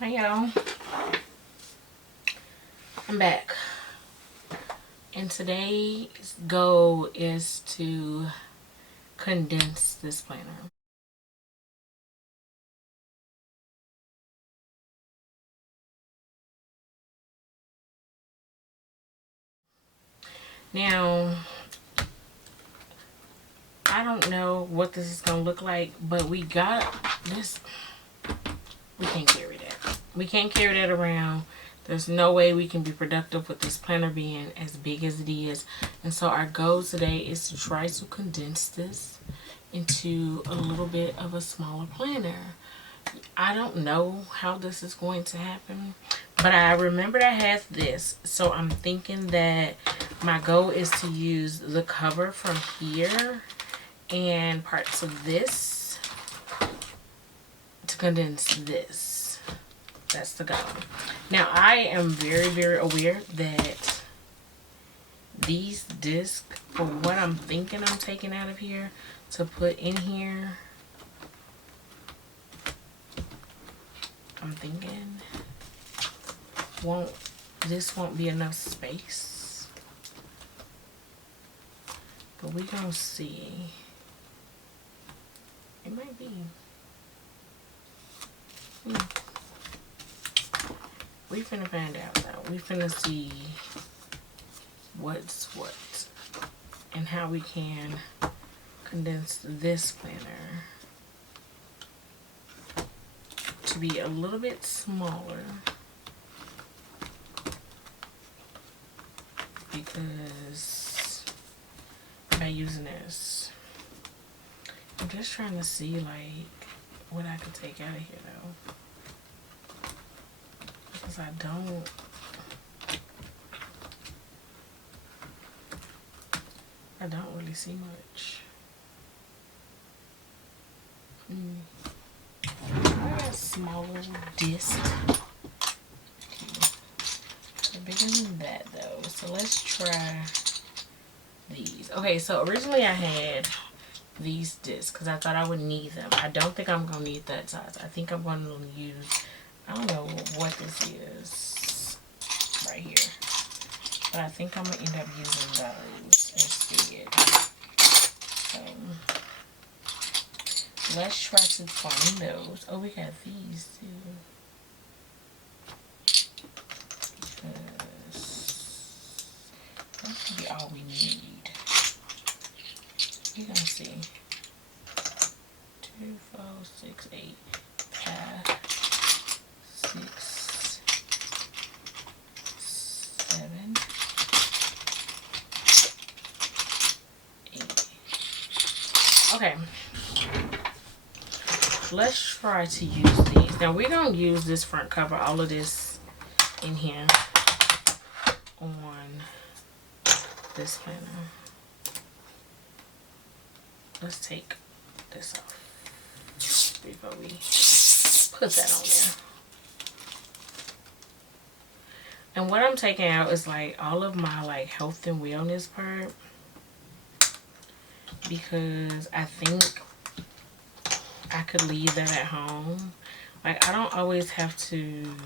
Hey y'all, I'm back, and today's goal is to condense this planner. Now, I don't know what this is gonna look like, but we got this. We can't carry that. We can't carry that around. There's no way we can be productive with this planner being as big as it is. And so our goal today is to try to condense this into a little bit of a smaller planner. I don't know how this is going to happen, but I remembered I had this, so I'm thinking that my goal is to use the cover from here and parts of this to condense this. That's the goal. Now, I am very, very aware that these discs, for what I'm thinking I'm taking out of here to put in here, I'm thinking this won't be enough space, but we gonna see. It might be. We finna find out though. We finna see what's what and how we can condense this planner to be a little bit smaller, because by using this, I'm just trying to see like what I could take out of here though, because I don't really see much. I got a smaller disc. They're bigger than that though. So let's try these. Okay, so originally I had these discs because I thought I would need them. I don't think I'm gonna need that size. I think I'm going to use, I don't know what this is right here, but I think I'm gonna end up using those instead. So let's try to find those. Oh, we got these too. Because that should be all we need. We're gonna see. 2, 4, 6, 8, 5, 6, 7, 8. Okay. Let's try to use these. Now we're gonna use this front cover, all of this in here on this planner. Let's take this off before we put that on there. And what I'm taking out is like all of my like health and wellness part, because I think I could leave that at home. Like I don't always have to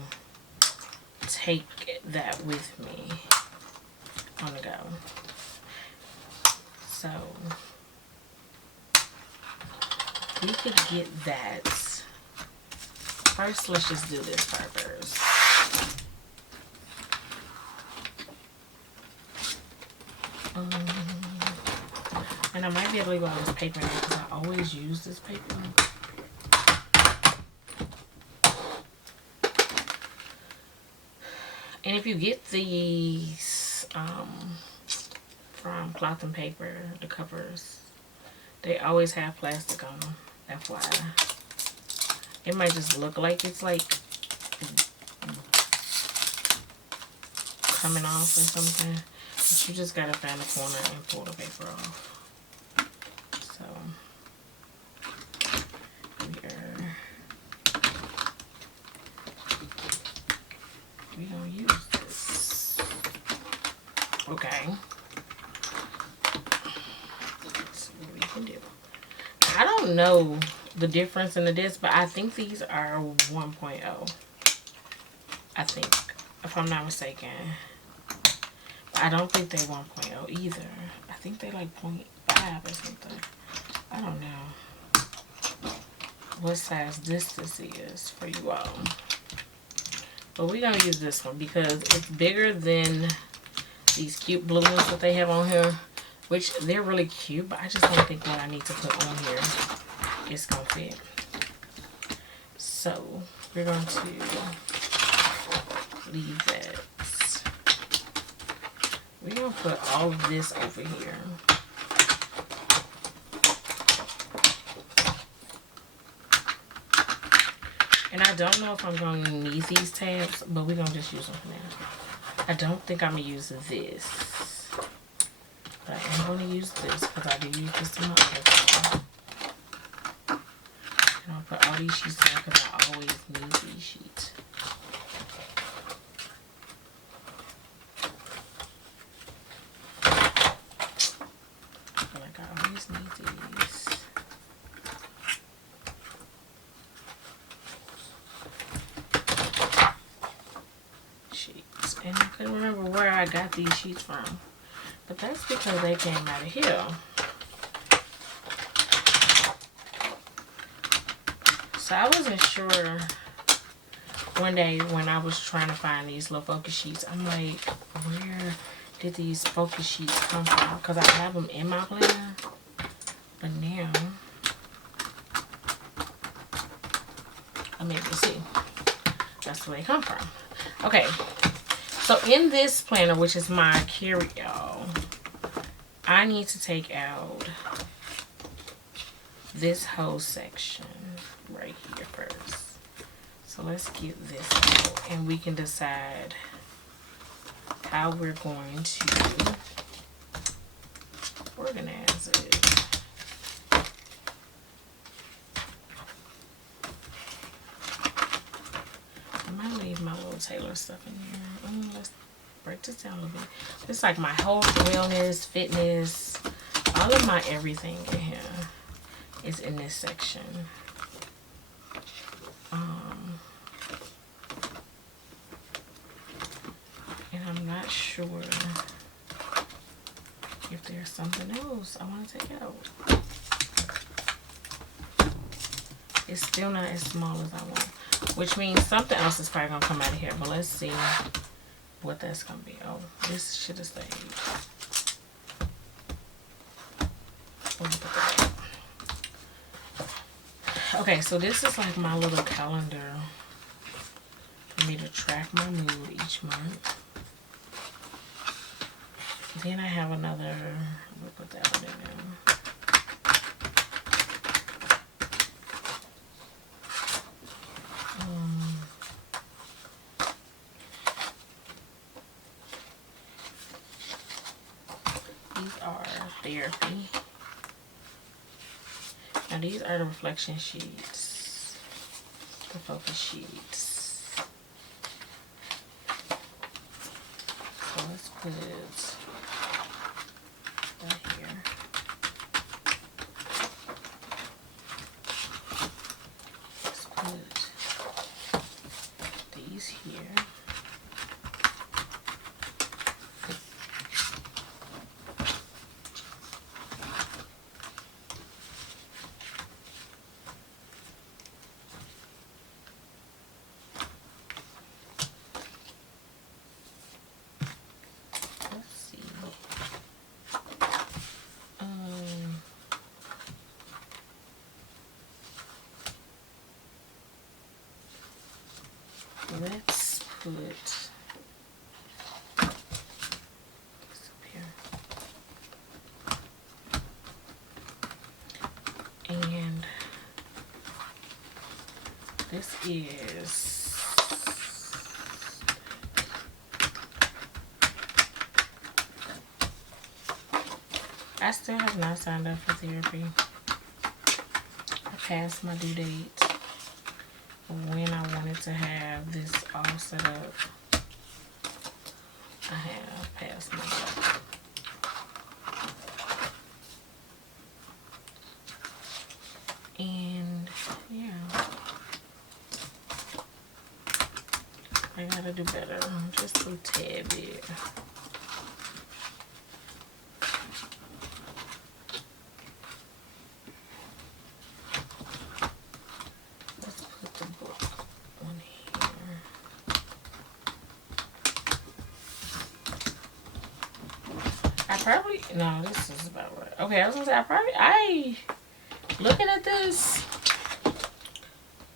take that with me on the go. So we could get that. First, let's just do this part first. And I might be able to go on this paper now because I always use this paper. And if you get these from Cloth and Paper, the covers, they always have plastic on them, FYI. It might just look like it's like coming off or something, but you just gotta find a corner and pull the paper off. So we gonna use this. Okay. Let's see what we can do. I don't know the difference in the disc, but I think these are 1.0. I think, if I'm not mistaken. I don't think they 1.0 either. I think they like 0.5 or something. I don't know what size this is for you all. But we're going to use this one because it's bigger than these cute blue ones that they have on here. Which, they're really cute, but I just don't think what I need to put on here is going to fit. So, we're going to leave that. We're going to put all of this over here. And I don't know if I'm going to need these tabs, but we're going to just use them for now. I don't think I'm going to use this. But I am going to use this because I do use this in my other. And I'll put all these sheets down because I always need these sheets. I feel like I always need these. Sheets. And I couldn't remember where I got these sheets from. But that's because they came out of here. So I wasn't sure one day when I was trying to find these little focus sheets. I'm like, where did these focus sheets come from? Because I have them in my planner. But now, I'm able to see. That's where they come from. Okay. So in this planner, which is my carry-all, I need to take out this whole section right here first. So let's get this out and we can decide how we're going to organize it. I might leave my little Taylor stuff in here. Let's break this down a little bit. It's like my whole wellness, fitness, all of my everything in here is in this section. And I'm not sure if there's something else I want to take out. It's still not as small as I want, which means something else is probably going to come out of here. But let's see what that's going to be. Oh, this should have stayed. Okay, so this is like my little calendar for me to track my mood each month. Then I have another, we'll put that one in there. These are therapy. Now these are the reflection sheets, the focus sheets. So let's put it right here. Let's put these here. Let's put this up here. And this is I still have not signed up for therapy. I passed my due date when I wanted to have this all set up. I have passed my date. And yeah, I gotta do better. Just a tad bit. Let's put the book on here. No, this is about right. Okay, I was gonna say, looking at this,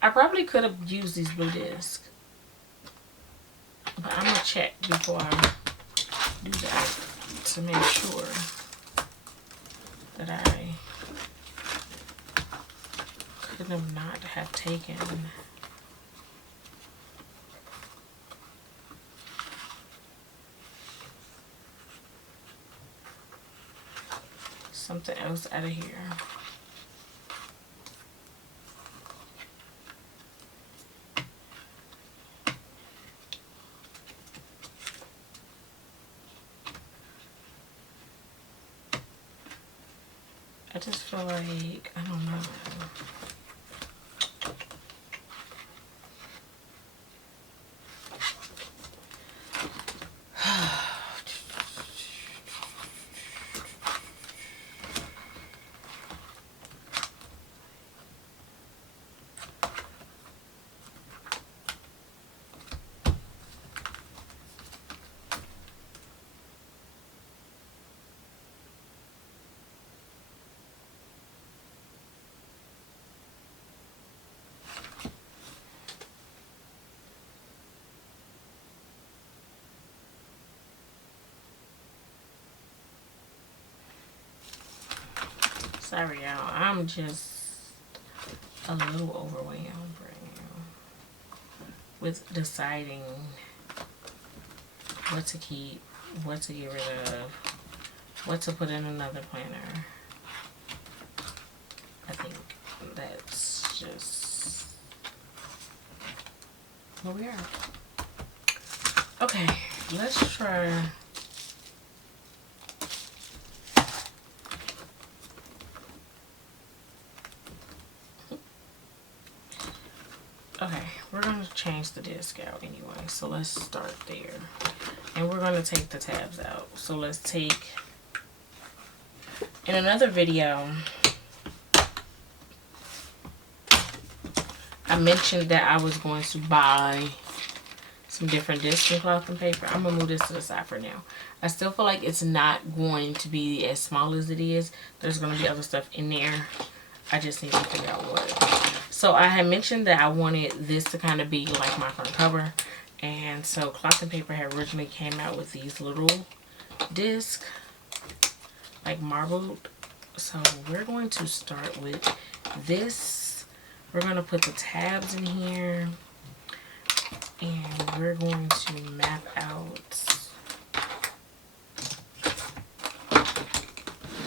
I probably could have used these blue discs. But I'm gonna check before I do that to make sure that I could have not have taken something else out of here. I just feel like, I don't know. Sorry, y'all. I'm just a little overwhelmed right now with deciding what to keep, what to get rid of, what to put in another planner. I think that's just where we are. Okay, let's try. Okay, we're going to change the disc out anyway, so let's start there. And we're going to take the tabs out. So let's take, in another video, I mentioned that I was going to buy some different discs and cloth and paper. I'm going to move this to the side for now. I still feel like it's not going to be as small as it is. There's going to be other stuff in there. I just need to figure out what. So I had mentioned that I wanted this to kind of be like my front cover. And so Cloth and Paper had originally came out with these little discs, like marbled. So we're going to start with this. We're going to put the tabs in here. And we're going to map out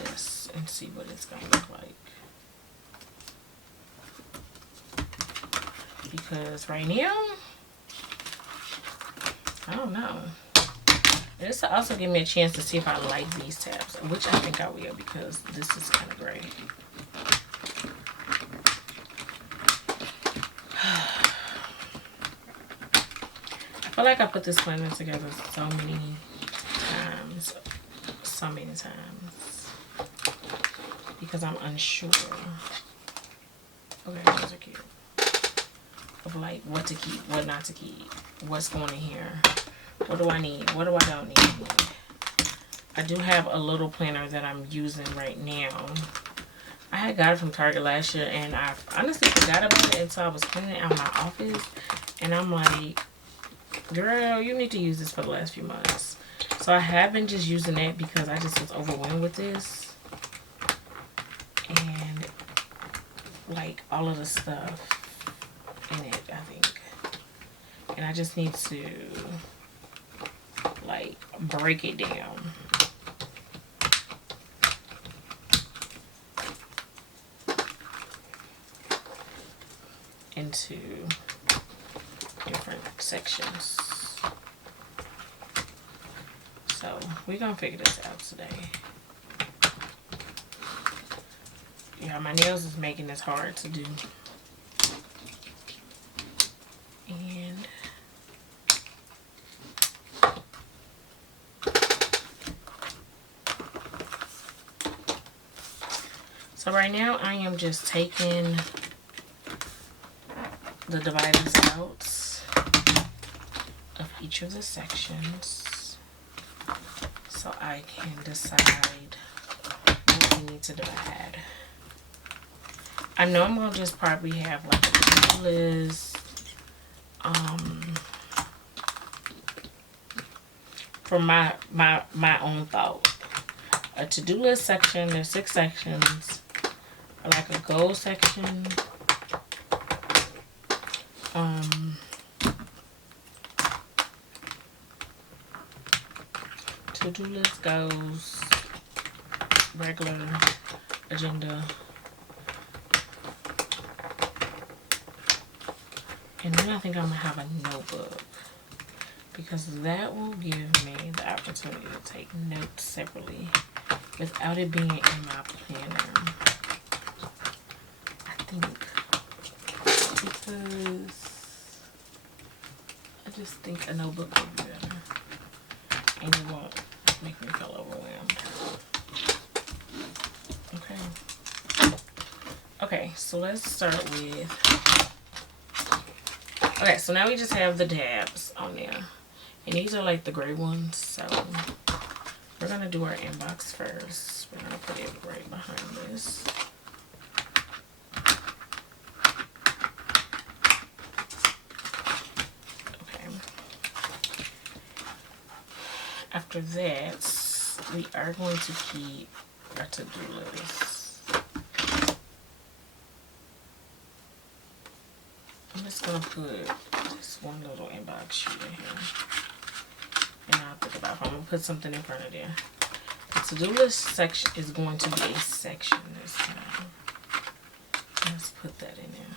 this and see what it's going to look like. Because right now, I don't know. And this will also give me a chance to see if I like these tabs, which I think I will because this is kind of gray. I feel like I put this planner together so many times. Because I'm unsure. Okay, those are cute. Of like what to keep, what not to keep, what's going in here, what do I need, what do I don't need. I do have a little planner that I'm using right now. I had got it from Target last year and I honestly forgot about it until I was cleaning out my office and I'm like, girl, you need to use this for the last few months. So I have been just using that because I just was overwhelmed with this and like all of the stuff in it, I think. And I just need to like break it down. Into different sections. So we're gonna figure this out today. Yeah, my nails is making this hard to do. And So right now I am just taking the dividers out of each of the sections so I can decide what we need to divide. I know I'm gonna just probably have like a to-do list for my own thought. A to-do list section, there's 6 sections, like a goal section, to-do list, goals, regular agenda, and then I think I'm gonna have a notebook, because that will give me the opportunity to take notes separately without it being in my planner. I think, because I just think a notebook would be better, and it won't make me feel overwhelmed. Okay, so let's start with, okay, so now we just have the tabs on there, and these are like the gray ones, so we're gonna do our inbox first. We're gonna put it right behind this. Okay. After that, we are going to keep our to-do list. I'm just gonna put this one little inbox sheet in here. And I'll think about if I'm gonna put something in front of there. The to-do list section is going to be a section this time. Let's put that in there.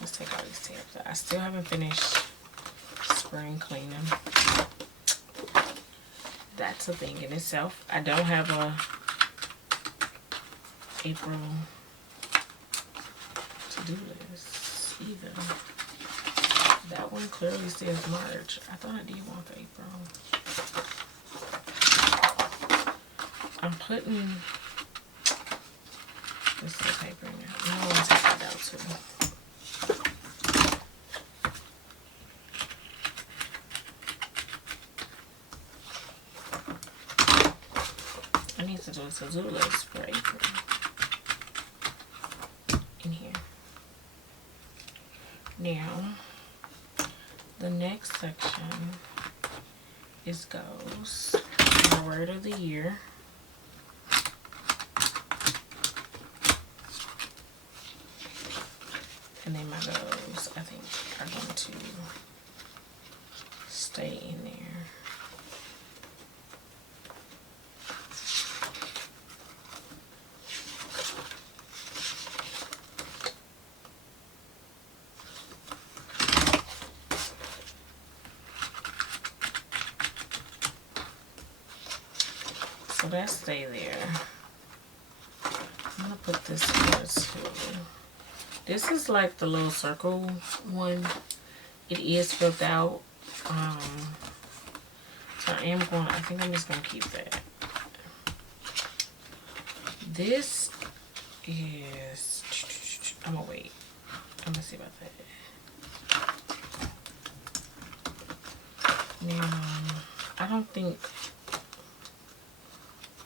Let's take all these tabs out. I still haven't finished spring cleaning. That's a thing in itself. I don't have a April to-do list either. That one clearly says March. I thought I did want the April. I'm putting this little paper in there. I want to take that out too. I need to do a to-do list for April in here. Now, the next section is goals. My word of the year. And then my goals, I think, are going to stay in there. So that stay there. I'm gonna put this here too. This is like the little circle one. It is filled out. So I think I'm just gonna keep that. This is, I'm gonna wait. I'm gonna see about that. Now, I don't think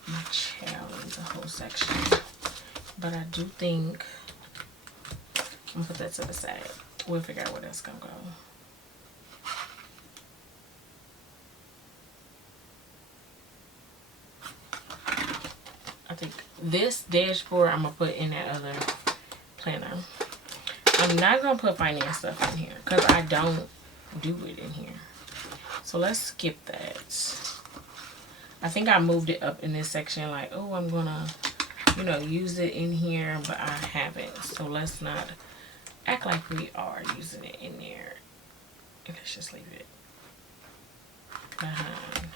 my child needs a whole section, but I do think I'm gonna put that to the side. We'll figure out where that's gonna go. I think this dashboard I'm gonna put in that other planner. I'm not gonna put finance stuff in here because I don't do it in here. So let's skip that. I think I moved it up in this section like, oh, I'm gonna, you know, use it in here, but I haven't. So let's not act like we are using it in there. Let's just leave it behind.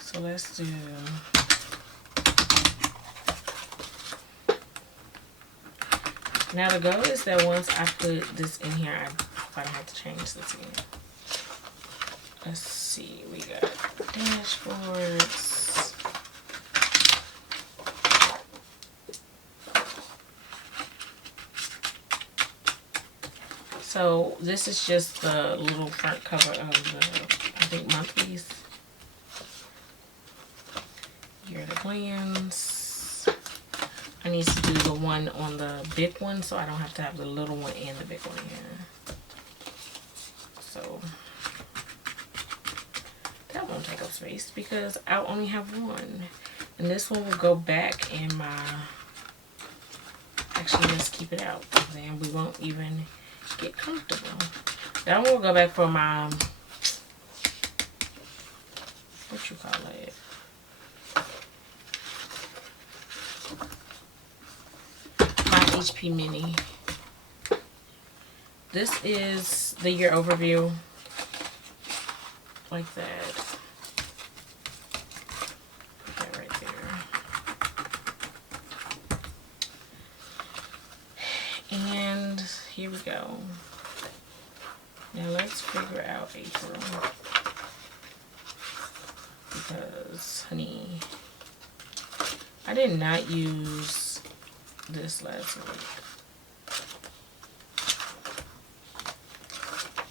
So let's do, now the goal is that once I put this in here, I probably have to change this again. Let's see, we got dashboards. So this is just the little front cover of the, I think, monthlies. Here are the glands. I need to do the one on the big one, so I don't have to have the little one and the big one here. So that won't take up space because I'll only have one. And this one will go back in my, actually let's keep it out, then we won't even get comfortable. That one will go back for my, what you call it? My HP Mini. This is the year overview. Like that. Put that right there. And here we go. Now let's figure out April. Because, honey, I did not use this last week.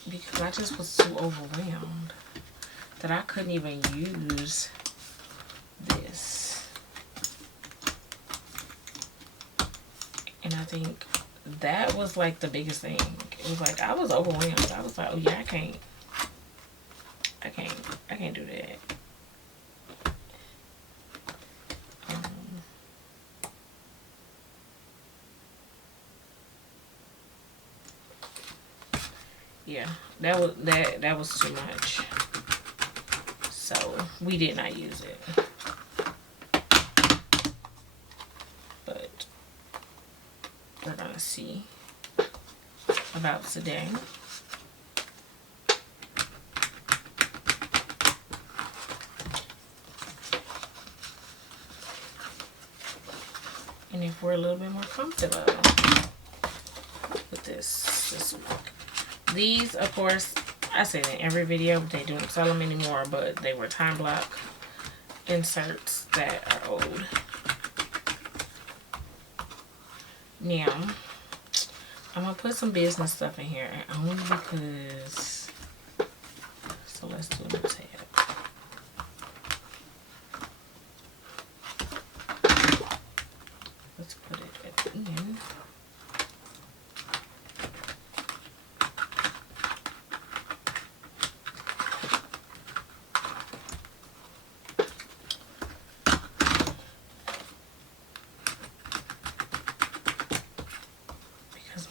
Because I just was too overwhelmed that I couldn't even use this. And I think that was like the biggest thing. It was like I was overwhelmed. I was like, oh yeah, I can't do that. Yeah, that was too much. So we did not use it. But we're gonna see about today. And if we're a little bit more comfortable with this week. These, of course, I say that in every video, they don't sell them anymore, but they were time block inserts that are old. Now, I'm going to put some business stuff in here, and only because, so let's do a little tab. Let's put it at the end.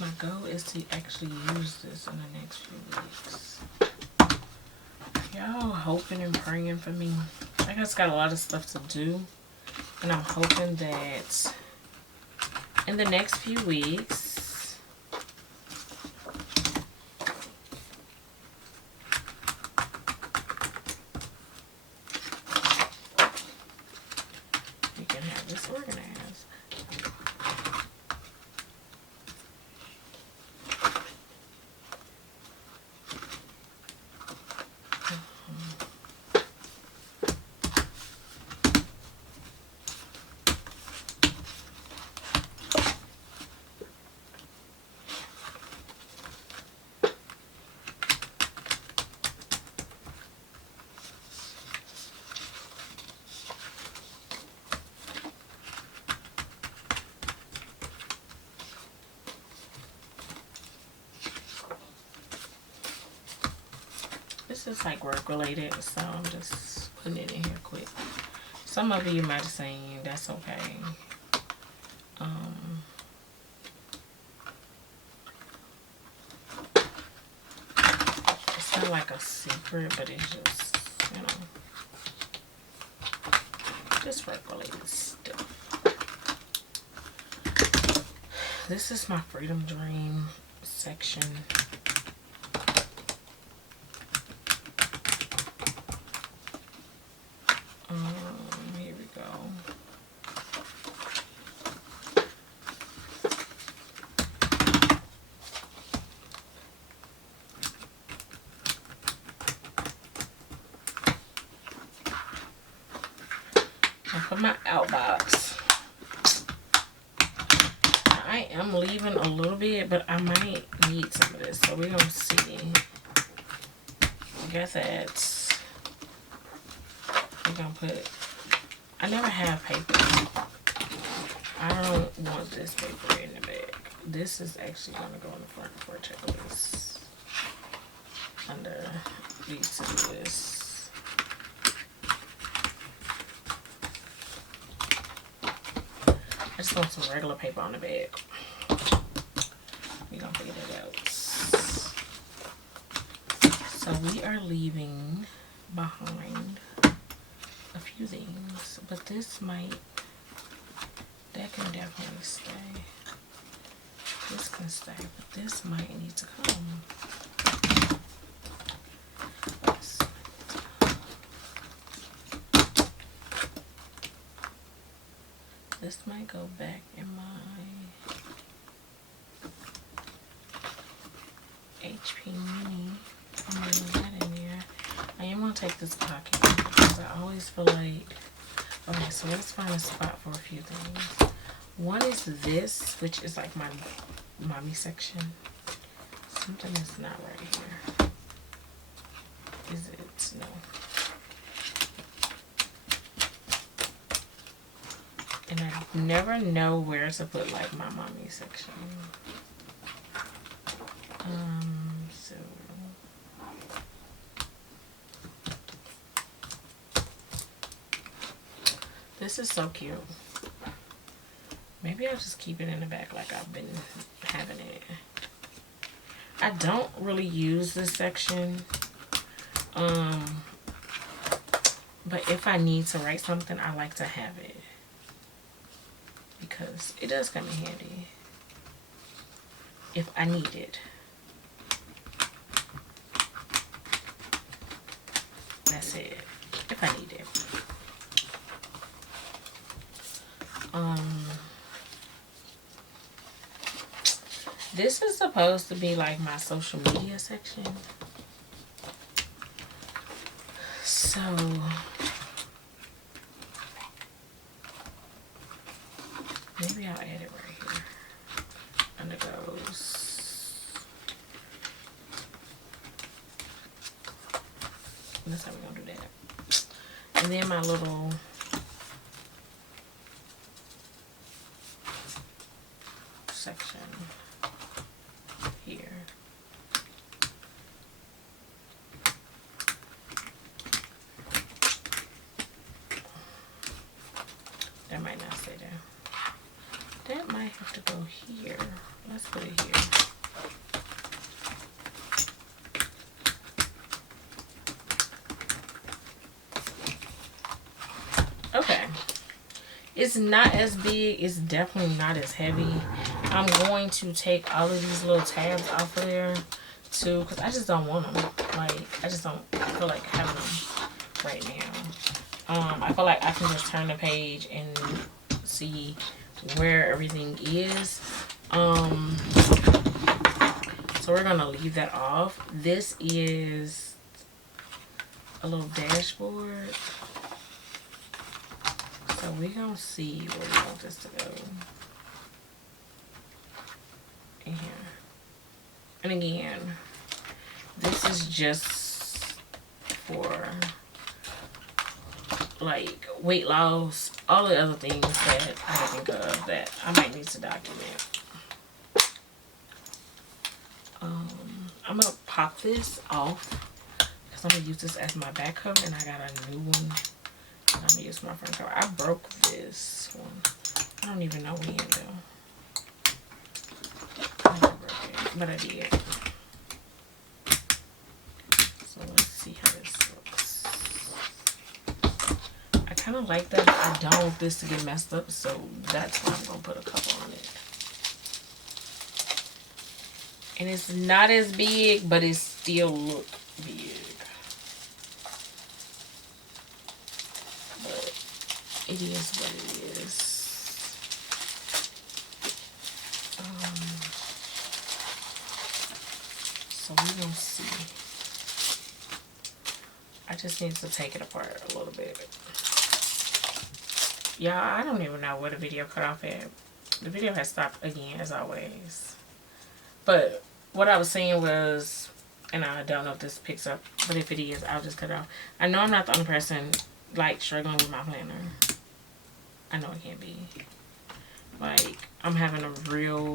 My goal is to actually use this in the next few weeks. Y'all hoping and praying for me. I just got a lot of stuff to do, and I'm hoping that in the next few weeks we can have this organized. This is like work related, so I'm just putting it in here quick. Some of you might have seen, that's okay. It's not like a secret, but it's just, you know, just work related stuff. This is my Freedom Dream section. Here we go. Now for my outbox, I am leaving a little bit, but I might need some of this, so we're gonna see. I guess that's, we're gonna put, I never have paper. I don't want this paper in the bag. This is actually gonna go in the front for a checklist. Under these to-do lists. I just want some regular paper on the bag. We're gonna figure that out. So we are leaving behind a few things, but this might, that can definitely stay. This can stay, but this might need to come. This might go back in my HP Mini. I'm gonna leave that in there. I am gonna take this pocket because I always feel like, okay, so let's find a spot for a few things. One is this, which is like my mommy section. Something is not right here. Is it? No. And I never know where to put like my mommy section. So this is so cute. Maybe I'll just keep it in the back like I've been having it. I don't really use this section. But if I need to write something, I like to have it. Because it does come in handy. If I need it. That's it. If I need it. This is supposed to be like my social media section. So maybe I'll add it right here. Under those. That's how we're gonna do that. And then my little section here. That might not stay there. That might have to go here. Let's put it here. Okay. It's not as big. It's definitely not as heavy. I'm going to take all of these little tabs off of there too, because I just don't want them. Like, I just don't feel like having them right now. I feel like I can just turn the page and see where everything is. So we're gonna leave that off. This is a little dashboard. So we're gonna see where we want this to go. In here. And again, this is just for like weight loss, all the other things that I can think of that I might need to document. I'm gonna pop this off because I'm gonna use this as my back cover, and I got a new one. I'm gonna use my front cover. I broke this one. I don't even know when though. I never broke it, but I did. So let's see how this looks. I kind of like that, but I don't want this to get messed up, so that's why I'm gonna put a cover on it. And it's not as big, but it still look big. But it is what it is. So we're gonna see. I just need to take it apart a little bit. Y'all, I don't even know where the video cut off at. The video has stopped again, as always. But what I was saying was, and I don't know if this picks up, but if it is, I'll just cut it off. I know I'm not the only person like struggling with my planner. I know it can't be. Like, I'm having a real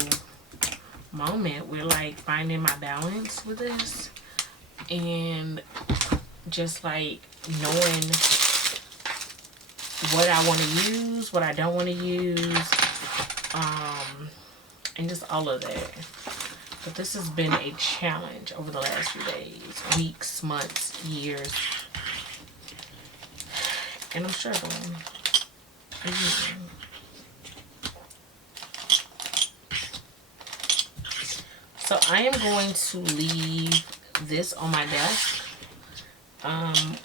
moment with like finding my balance with this, and just like knowing what I want to use, what I don't want to use, and just all of that. But this has been a challenge over the last few days, weeks, months, years, and I'm struggling. So I am going to leave this on my desk,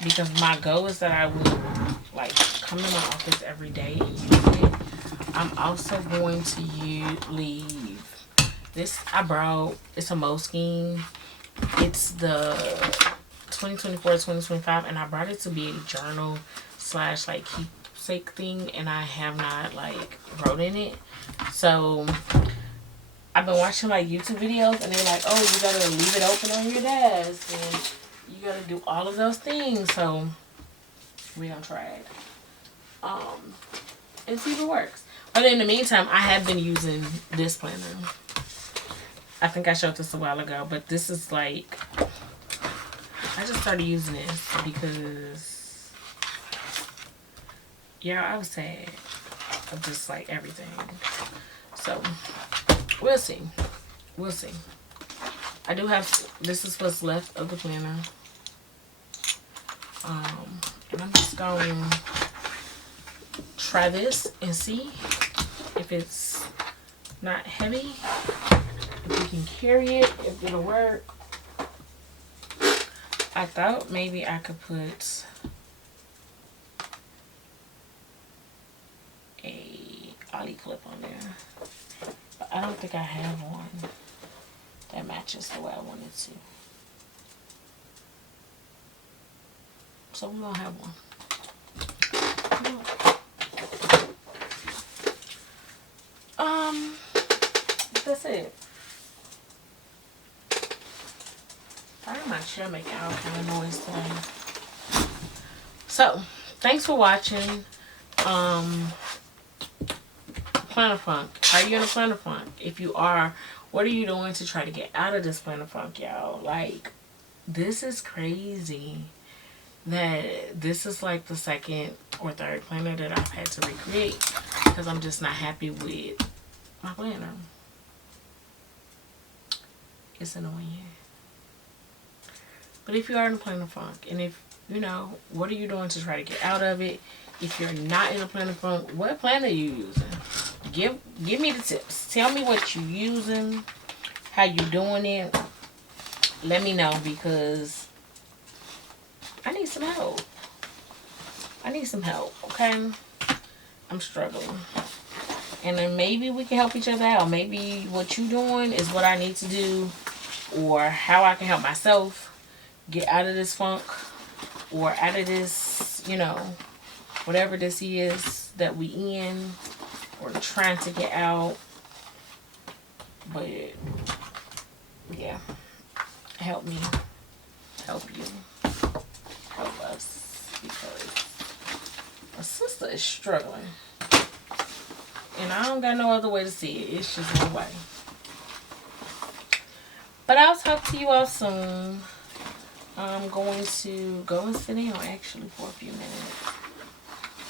because my goal is that I will like come to my office every day and use it. I'm also going to leave this. I brought, it's a Moleskine. It's the 2024-2025, and I brought it to be a journal slash like keepsake thing, and I have not like wrote in it. So I've been watching like YouTube videos, and they're like, oh, you gotta leave it open on your desk, and you gotta do all of those things. So we're gonna try it, and see if it works. But in the meantime, I have been using this planner. I think I showed this a while ago, but this is like, I just started using this because, yeah, I was sad of just like everything. So we'll see. We'll see. I do have, this is what's left of the planner. And I'm just going to try this and see if it's not heavy, if you can carry it, if it'll work. I thought maybe I could put a ollie clip on there, but I don't think I have one that matches the way I wanted to. So we don't have one. That's it. Sorry, my chair making all kind of noise today. So, thanks for watching. Planner funk. Are you in a planner funk? If you are, what are you doing to try to get out of this planner funk, y'all? Like, this is crazy that this is like the second or third planner that I've had to recreate because I'm just not happy with my planner. It's annoying. But if you are in a planner funk, and if you know, what are you doing to try to get out of it? If you're not in a planner funk, what planner are you using? Give me the tips. Tell me what you're using, how you doing it. Let me know, because I need some help. I need some help, okay? I'm struggling. And then maybe we can help each other out. Maybe what you're doing is what I need to do, or how I can help myself get out of this funk, or out of this, you know, whatever this is that we in, or trying to get out. But yeah, help me, help you, help us, because my sister is struggling, and I don't got no other way to see it. It's just no way. But I'll talk to you all soon. I'm going to go and sit down actually for a few minutes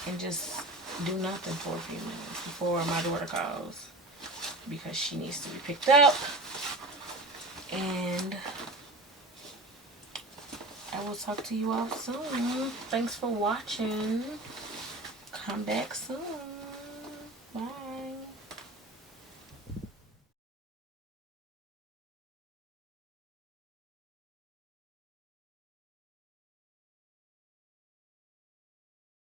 and just do nothing for a few minutes before my daughter calls, because she needs to be picked up. And I will talk to you all soon. Thanks for watching. Come back soon.